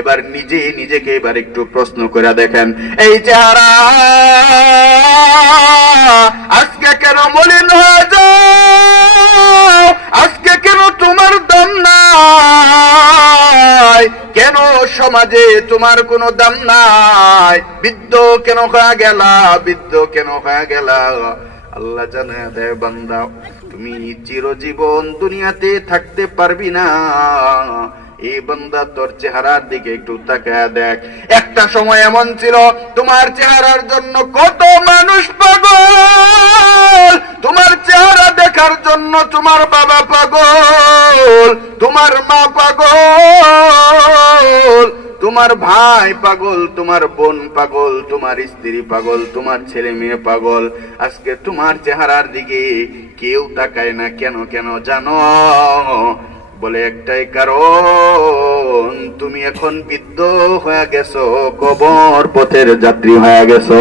এবার নিজেকে এবার একটু প্রশ্ন করে দেখেন, এই চেহারা আজকে কেন মলিন হয়ে যাও? আজকে কেন তোমার দাম নাই? কেন সমাজে তোমার কোনো দাম নাই? বৃদ্ধ কেন হয়ে গেলা? বৃদ্ধ কেন হয়ে গেলা? আল্লাহ জানে দেয়, বান্দা তুমি চিরজীবন দুনিয়াতে থাকতে পারবি না। এই বান্দা তোর চেহারার দিকে একটু তাকায় দেখ। একটা সময় এমন ছিল তোমার চেহারার জন্য কত মানুষ পাগল, তোমার চেহারা দেখার জন্য তোমার বাবা পাগল, তোমার মা পাগল, তোমার ভাই পাগল, তোমার বোন পাগল, তোমার স্ত্রী পাগল, তোমার ছেলে মেয়ে পাগল। আজকে তোমার চেহারার দিকে কেউ তাকায় না। কেন কেন জানো? বলে একটাই কারণ, তুমি এখন বৃদ্ধ হয়ে গেছো, কবর পথের যাত্রী হয়ে গেছো।